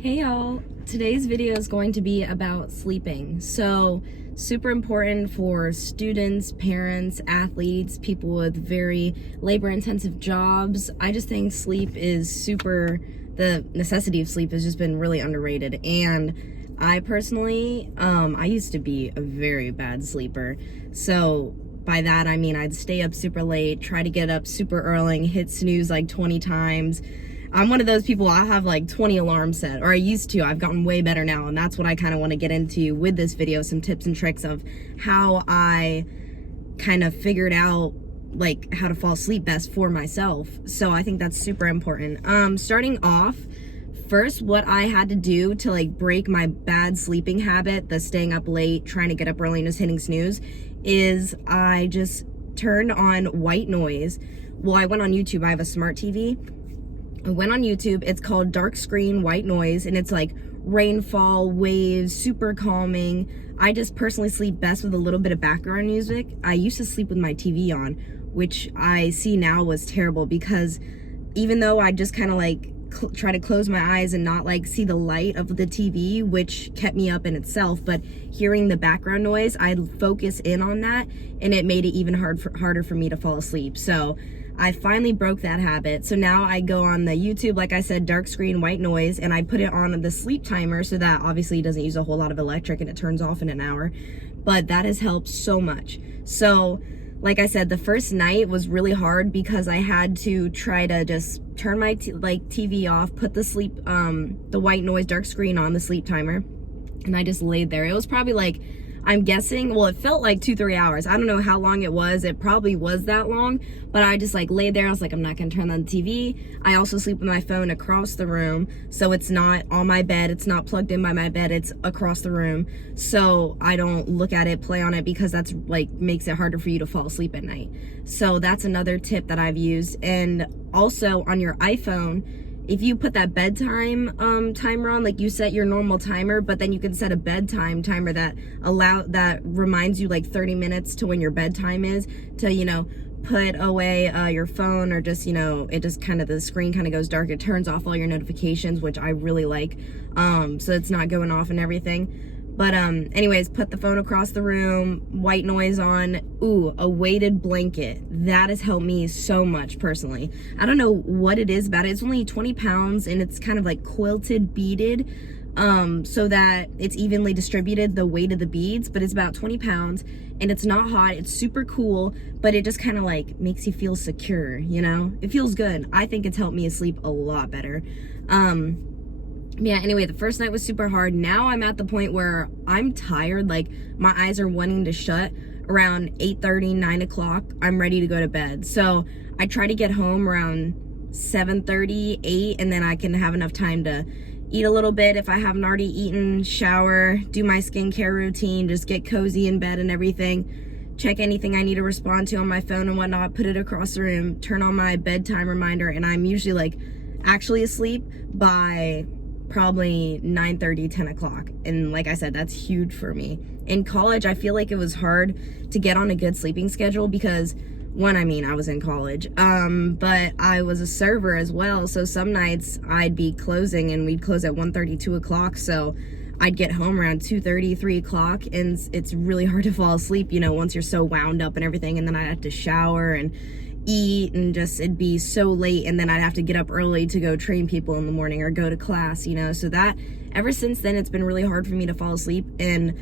Hey y'all, today's video is going to be about sleeping. So super important for students, parents, athletes, people with very labor intensive jobs. I just think the necessity of sleep has just been really underrated. And I personally, I used to be a very bad sleeper. So by that I mean I'd stay up super late, try to get up super early, hit snooze like 20 times. I'm one of those people, I have like 20 alarms set, or I used to. I've gotten way better now, and that's what I kind of want to get into with this video, some tips and tricks of how I kind of figured out like how to fall asleep best for myself. So I think that's super important. Starting off, first what I had to do to like break my bad sleeping habit, the staying up late, trying to get up early and just hitting snooze, is I just turned on white noise. Well, I went on YouTube. I have a smart TV. I went on YouTube. It's called dark screen white noise, and it's like rainfall, waves, super calming. I just personally sleep best with a little bit of background music. I used to sleep with my TV on, which I see now was terrible, because even though I just kind of like try to close my eyes and not like see the light of the TV, which kept me up in itself, but hearing the background noise, I'd focus in on that, and it made it even harder for me to fall asleep. So I finally broke that habit. So now I go on the YouTube, like I said, dark screen, white noise, and I put it on the sleep timer so that obviously it doesn't use a whole lot of electric and it turns off in an hour. But that has helped so much. So like I said, the first night was really hard because I had to try to just turn my TV off, put the white noise dark screen on the sleep timer, and I just laid there. It was probably like, I'm guessing, well, it felt like 2-3 hours. I don't know how long it was. It probably was that long, but I just like laid there. I was like, I'm not gonna turn on the TV. I also sleep with my phone across the room, so it's not on my bed. It's not plugged in by my bed. It's across the room, so I don't look at it, play on it, because that's like makes it harder for you to fall asleep at night. So that's another tip that I've used. And also on your iPhone, if you put that bedtime timer on, like you set your normal timer, but then you can set a bedtime timer that reminds you like 30 minutes to when your bedtime is, to, you know, put away your phone, or just, you know, it just kind of, the screen kind of goes dark. It turns off all your notifications, which I really like, so it's not going off and everything. But anyways, put the phone across the room, white noise on. Ooh, a weighted blanket. That has helped me so much personally. I don't know what it is about it. It's only 20 pounds, and it's kind of like quilted, beaded, so that it's evenly distributed, the weight of the beads, but it's about 20 pounds, and it's not hot. It's super cool, but it just kind of like makes you feel secure, you know? It feels good. I think it's helped me sleep a lot better. Yeah, anyway, the first night was super hard. Now I'm at the point where I'm tired, like my eyes are wanting to shut around 8:30, 9 o'clock. I'm ready to go to bed. So I try to get home around 7:30, 8, and then I can have enough time to eat a little bit if I haven't already eaten, shower, do my skincare routine, just get cozy in bed and everything, check anything I need to respond to on my phone and whatnot, put it across the room, turn on my bedtime reminder, and I'm usually like actually asleep by probably 9:30, 10 o'clock. And like I said, that's huge for me. In college, I feel like it was hard to get on a good sleeping schedule because, one, I mean, I was in college, but I was a server as well. So some nights I'd be closing and we'd close at 1:30, 2 o'clock. So I'd get home around 2:30, 3 o'clock, and it's really hard to fall asleep, you know, once you're so wound up and everything. And then I'd have to shower and eat, and just it'd be so late, and then I'd have to get up early to go train people in the morning or go to class, you know. So that, ever since then, it's been really hard for me to fall asleep, and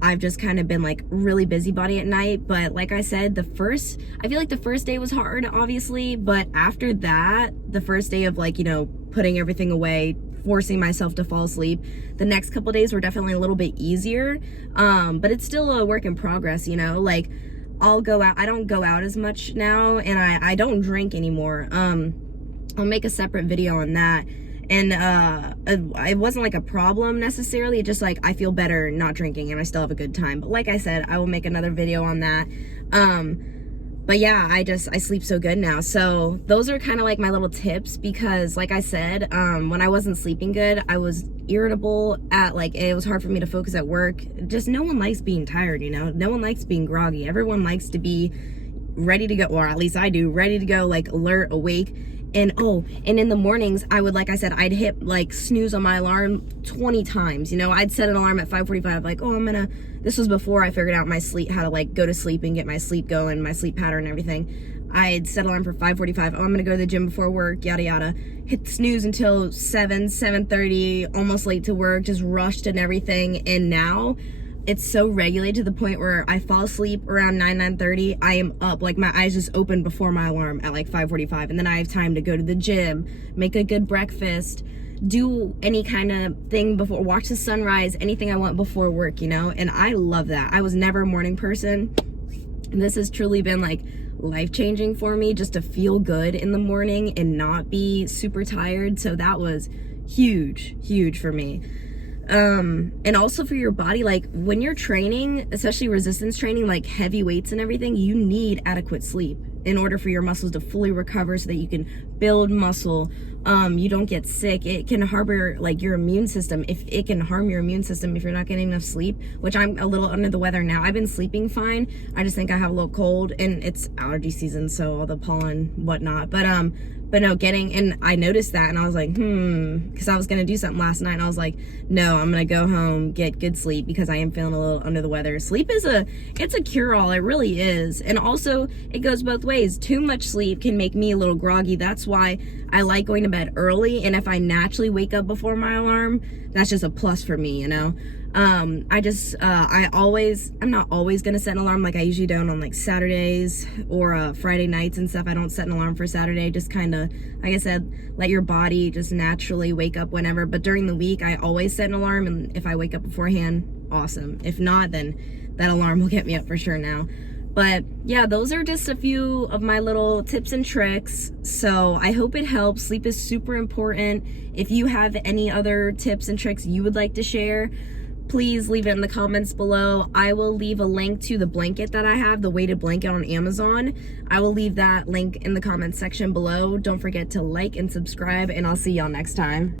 I've just kind of been like really busybody at night. But like I said, I feel like the first day was hard, obviously, but after that, the first day of like, you know, putting everything away, forcing myself to fall asleep, the next couple days were definitely a little bit easier, but it's still a work in progress, you know. Like, I'll go out. I don't go out as much now, and I don't drink anymore. I'll make a separate video on that. And it wasn't like a problem necessarily. It just like I feel better not drinking, and I still have a good time. But like I said, I will make another video on that. But yeah, I sleep so good now. So those are kind of like my little tips, because like I said, when I wasn't sleeping good, I was irritable it was hard for me to focus at work. Just no one likes being tired, you know? No one likes being groggy. Everyone likes to be ready to go, or at least I do, ready to go, like alert, awake. And and in the mornings, I would, like I said, I'd hit like snooze on my alarm 20 times. You know, I'd set an alarm at 5:45, like, this was before I figured out my sleep, how to like go to sleep and get my sleep going, my sleep pattern and everything. I'd set alarm for 5:45. I'm gonna go to the gym before work, yada yada. Hit snooze until 7:30, almost late to work, just rushed and everything. And now it's so regulated to the point where I fall asleep around 9:30. I am up, like my eyes just open before my alarm at like 5:45, and then I have time to go to the gym, make a good breakfast, do any kind of thing before, watch the sunrise, anything I want before work, you know. And I love that. I was never a morning person, and this has truly been like life-changing for me, just to feel good in the morning and not be super tired. So that was huge for me. And also for your body, like when you're training, especially resistance training, like heavy weights and everything, you need adequate sleep in order for your muscles to fully recover so that you can build muscle. You don't get sick. It can harbor like your immune system. If it can harm your immune system if you're not getting enough sleep, which I'm a little under the weather now. I've been sleeping fine. I just think I have a little cold, and it's allergy season, so all the pollen, whatnot. But no, and I noticed that, and I was like, because I was gonna do something last night, and I was like, no, I'm gonna go home, get good sleep, because I am feeling a little under the weather. Sleep is it's a cure-all, it really is. And also, it goes both ways. Too much sleep can make me a little groggy. That's why I like going to bed early, and if I naturally wake up before my alarm, that's just a plus for me, you know. I'm not always gonna set an alarm, like I usually don't on like Saturdays or Friday nights and stuff. I don't set an alarm for Saturday, just kind of, like I said, let your body just naturally wake up whenever. But during the week, I always set an alarm, and if I wake up beforehand, awesome. If not, then that alarm will get me up for sure now. But yeah, those are just a few of my little tips and tricks. So I hope it helps. Sleep is super important. If you have any other tips and tricks you would like to share, please leave it in the comments below. I will leave a link to the blanket that I have, the weighted blanket on Amazon. I will leave that link in the comments section below. Don't forget to like and subscribe, and I'll see y'all next time.